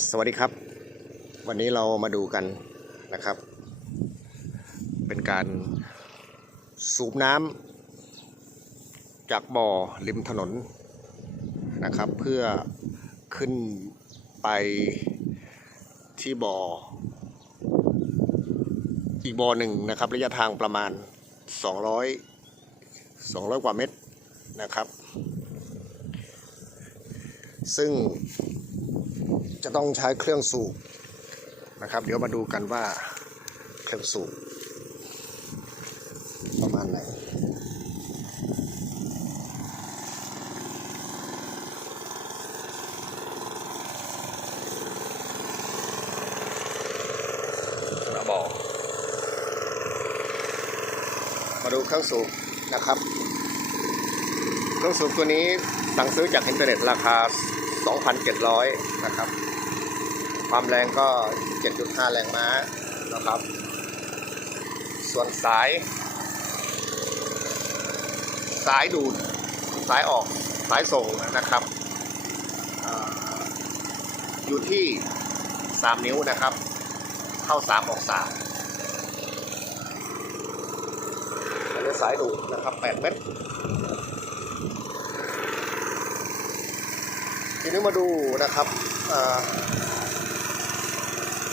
สวัสดีครับ วันนี้เรามาดูกันนะครับ เป็นการสูบน้ำจากบ่อริมถนนนะครับ เพื่อขึ้นไปที่บ่อ อีกบ่อหนึ่งนะครับ ระยะทางประมาณ 200 200 กว่าเมตรนะครับ ซึ่ง จะต้องใช้เครื่องสูบนะครับ เดี๋ยวมาดูกันว่าเครื่องสูบประมาณไหนมาบอกมาดูเครื่องสูบนะครับ เครื่องสูบตัวนี้สั่งซื้อจากอินเทอร์เน็ตราคา 2,700 นะครับ ความแรงก็ 7.5 แรงม้านะครับ ส่วนสาย สายดูด สายออก สายส่งนะครับออยู่ที่ 3 นิ้วนะครับ เข้า 3 ออก3อันนี้สายดูดนะครับ 8 เมตร ทีนี้มาดูนะครับอ่า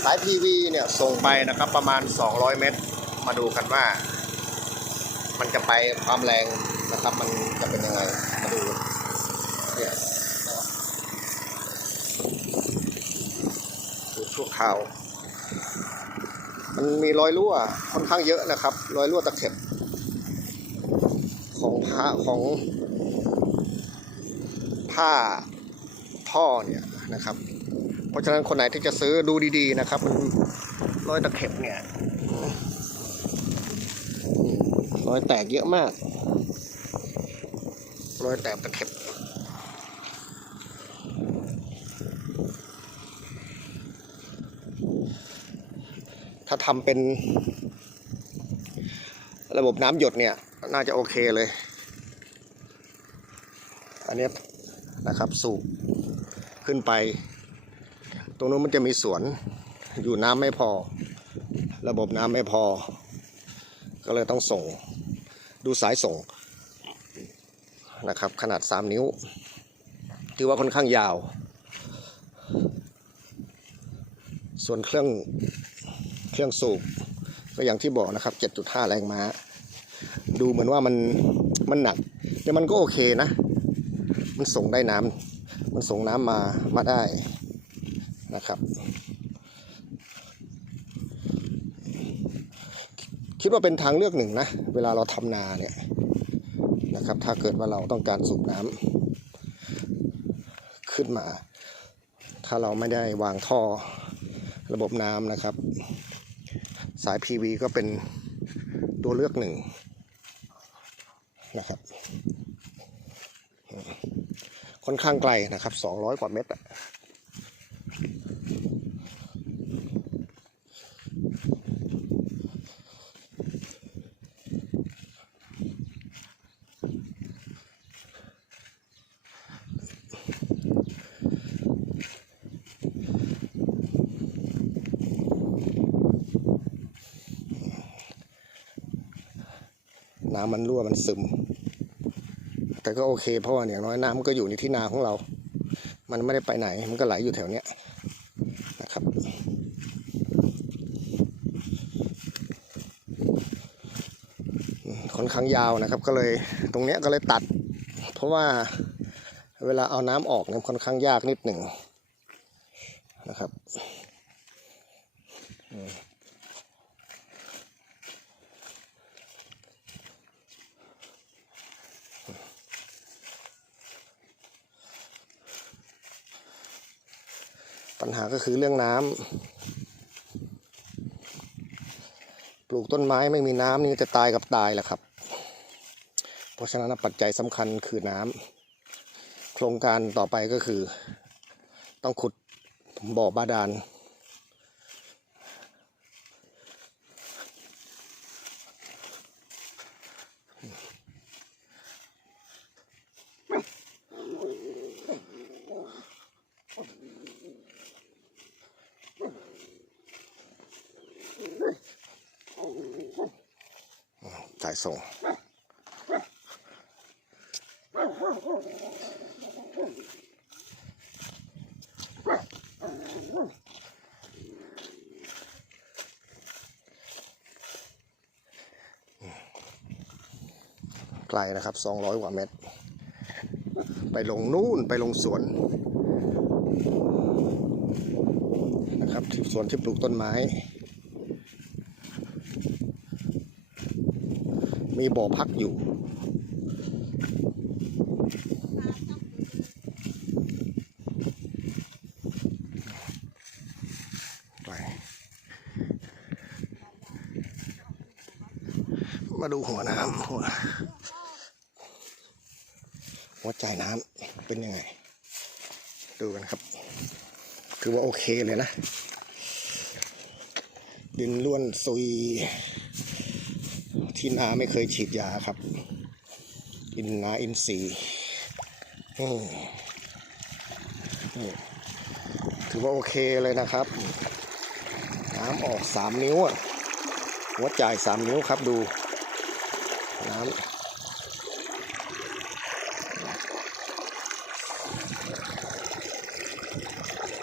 สาย PV เนี่ยส่งไปนะครับประมาณ 200 เมตร มาดูกันว่า มันจะไปความแรงนะครับ มันจะเป็นยังไง มาดูเนี่ยดูชั่วคราว มันมีรอยรั่วค่อนข้างเยอะนะครับ รอยรั่วตะเข็บ ของผ้าของผ้า ท่อเนี่ยนะครับ เพราะฉะนั้นคนไหนที่จะซื้อดูดีๆนะครับ มันรอยตะเข็บเนี่ยรอยแตกเยอะมาก รอยแตกตะเข็บถ้าทำเป็น ระบบน้ำหยดเนี่ย น่าจะโอเคเลย อันนี้นะครับสูบ ขึ้นไป ตรงนู้นมันจะมีสวน อยู่น้ำไม่พอ ระบบน้ำไม่พอ ก็เลยต้องส่ง ดูสายส่งนะครับ ขนาด 3 นิ้ว ถือว่าค่อนข้างยาว ส่วนเครื่องเครื่องสูบก็อย่างที่บอกนะครับ 7.5 แรงม้า ดูเหมือนว่ามันมันหนัก แต่มันก็โอเคนะ มันส่งได้น้ำ มันส่งน้ำมามาได้นะครับ คิดว่าเป็นทางเลือกหนึ่งนะ เวลาเราทำนาเนี่ยนะครับ ถ้าเกิดว่าเราต้องการสูบน้ำขึ้นมา ถ้าเราไม่ได้วางท่อระบบน้ำนะครับ สาย PV ก็เป็นตัวเลือกหนึ่งนะครับ ค่อนข้างไกลนะครับ200กว่าเมตรอะน้ำมันรั่วมันซึม แต่ก็โอเค เพราะว่าอย่างน้อยน้ำมันก็อยู่ในที่นาของเรา มันไม่ได้ไปไหน มันก็ไหลอยู่แถวเนี้ยนะครับ ค่อนข้างยาวนะครับ ก็เลยตรงเนี้ยก็เลยตัด เพราะว่าเวลาเอาน้ำออกเนี่ยค่อนข้างยากนิดหนึ่งนะครับอืมปัญ หาก็คือเรื่องน้ำปลูกต้นไม้ไม่มีน้ำนี่จะตายกับตายแหละครับ เพราะฉะนั้นปัจจัยสำคัญคือน้ำโครงการต่อไปก็คือ ต้องขุดบ่อบาดาล ส่ง ไกลนะครับ 200 กว่าเมตร ไปลงนู่นไปลงสวนนะครับที่สวนที่ปลูกต้นไม้ มีบ่อพักอยู่ไปมาดูหัวน้ำหัวหัวใจน้ำเป็นยังไง ดูกันครับ คือว่าโอเคเลยนะ ดินล้วนซุย ที่นาไม่เคยฉีดยาครับ อินนาอินทรีนี่ถือว่าโอเคเลยนะครับ น้ำออกสามนิ้วอะหัวจ่ายสามนิ้วครับดู น้ำ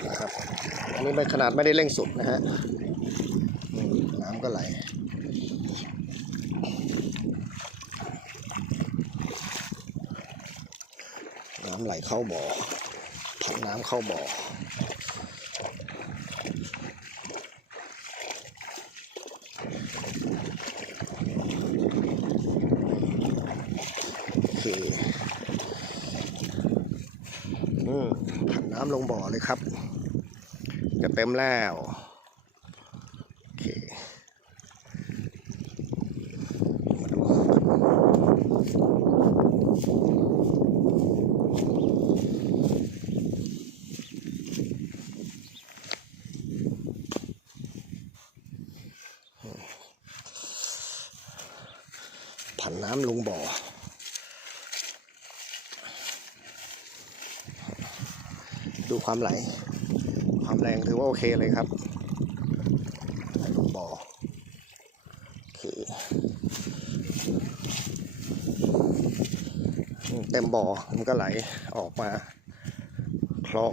นะครับอันนี้ไม่ขนาดไม่ได้เร่งสุดนะฮะ น้ำก็ไหล น้ำไหลเข้าบ่อผันน้ำเข้าบ่อโอเคอืมผันน้ำลงบ่อเลยครับ จะเต็มแล้วโอเคมาดูำลงบ่อ ดูความไหล ความแรงถือว่าโอเคเลยครับไหลลงบ่อโอเคเต็มบ่อมันก็ไหลออกมาคลอง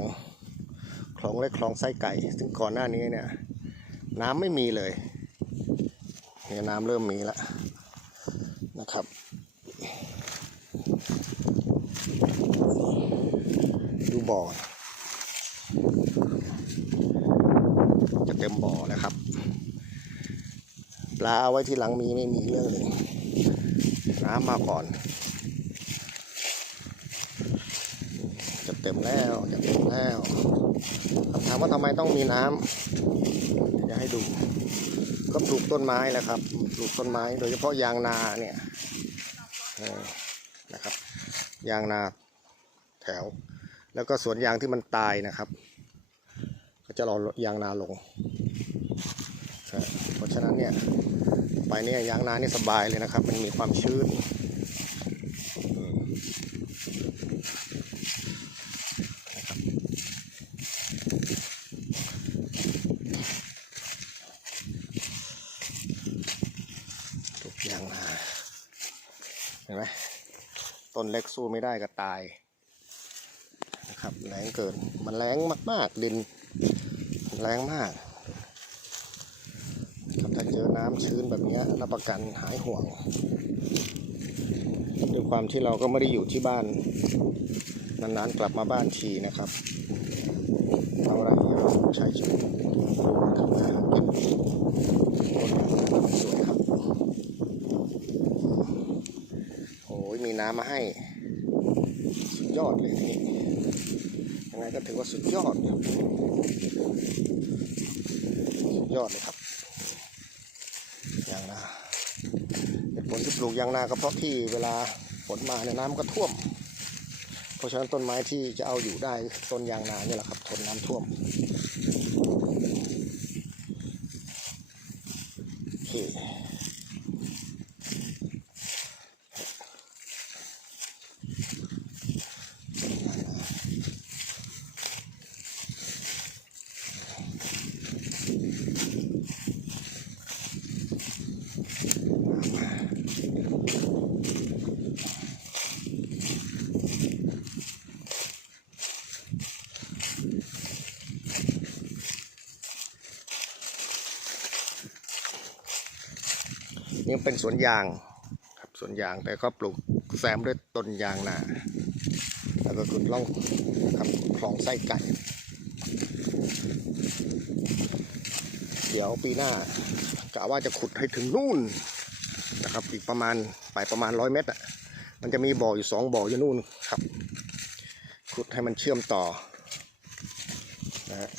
คลองเล็กคลองไส้ไก่ ซึ่งก่อนหน้านี้เนี่ย น้ำไม่มีเลยเนี่ยน้ำเริ่มมีแล้ว นะครับดูบ่อจะเต็มบ่อแล้วครับ ปลาเอาไว้ที่หลังมีไม่มีเรื่องเลยน้ำมาก่อน จะ เต็มแล้วจะเต็มแล้วถามว่าทำไมต้องมีน้ำจะให้ดู ก็ปลูกต้นไม้แหละครับปลูกต้นไม้ โดยเฉพาะยางนาเนี่ยนะครับ ยางนาแถว แล้วก็สวนยางที่มันตายนะครับ ก็จะรอยางนาลงเพราะฉะนั้นเนี่ยไปเนี่ยยางนานี่สบายเลยนะครับ มันมีความชื้นอืมนะครับทุกยางนาเห็นไหมต้น เล็กสู้ไม่ได้ก็ตายนะครับแรงเกินมันแรงมากๆดินแรงมากครับถ้าเจอน้ำชื้นแบบนี้รับประกันหายห่วงด้วยความที่เราก็ไม่ได้อยู่ที่บ้านนานๆกลับมาบ้านทีนะครับทำอะไรเราใช้ชีวิตทำงานก็บต้นสวยครับ โอ้ย มีน้ำมาให้ สุดยอดเลยทีนี้ยังไงก็ถือว่าสุดยอดครับสุดยอดเลยครับยางนาเหตุผลที่ปลูกยางนาก็เพราะที่เวลาฝนมาเนี่ยน้ำก็ท่วม เพราะฉะนั้นต้นไม้ที่จะเอาอยู่ได้ต้นยางนาเนี่ยแหละครับทนน้ำท่วม นี่เป็นสวนยางครับสวนยางแต่ก็ปลูกแซมด้วยต้นยางนาแล้วก็ขุดล่องครับคลองไส้ไก่ เดี๋ยวปีหน้ากะว่าจะขุดให้ถึงนู่นนะครับอีกประมาณไปประมาณร้อยเมตรอะมันจะมีบ่ออยู่สองบ่ออยู่นู่นครับ ขุดให้มันเชื่อมต่อนะฮะ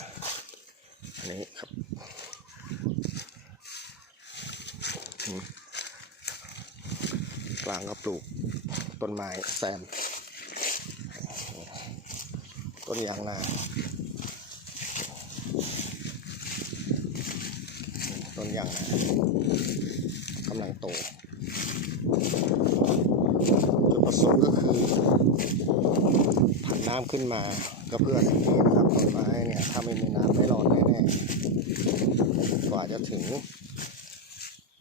อันนี้ครับอืม กลางก็ปลูกต้นไม้แซมต้นยางนาต้นยางนากำลังโตจุดประสงค์ก็คือผันน้ำขึ้นมาก็เพื่อสิ่งนี้นะครับต้นไม้เนี่ยถ้าไม่มีน้ำไม่รอดแน่ๆกว่าจะถึง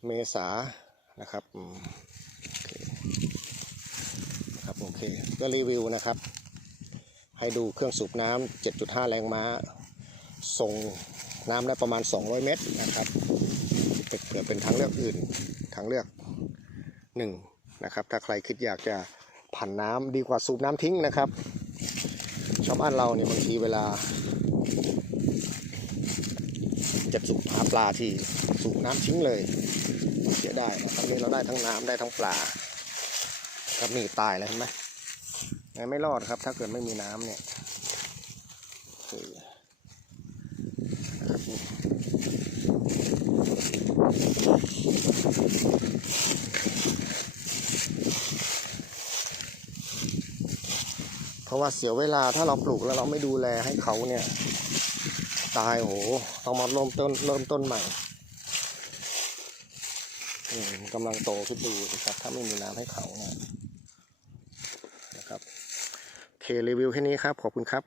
เมษานะครับอืมโอเคครับ โอเคก็รีวิวนะครับ ให้ดูเครื่องสูบน้ำ7.5 แรงม้า ส่งน้ำได้ประมาณ 200 เมตรนะครับเผื่อเป็นทางเลือกอื่นทางเลือกหนึ่งนะครับถ้าใครคิดอยากจะผันน้ำดีกว่าสูบน้ำทิ้งนะครับชาวบ้านเราเนี่ยบางทีเวลาจะสูบหาปลาที่สูบน้ำทิ้งเลยเสียได้ตอนนี้เราได้ทั้งน้ำได้ทั้งปลา ครับนี่ตายแล้วเห็นไหมไงไม่รอดครับ ถ้าเกิดไม่มีน้ำเนี่ยเพราะว่าเสียเวลาถ้าเราปลูกแล้วเราไม่ดูแลให้เขาเนี่ย ตายโหต้องมาเริ่มต้นเริ่มต้นใหม่อืมกำลังโตคิดดูสิครับ ถ้าไม่มีน้ำให้เขาเนี่ยนะครับโอเค รีวิวแค่นี้ครับ ขอบคุณครับ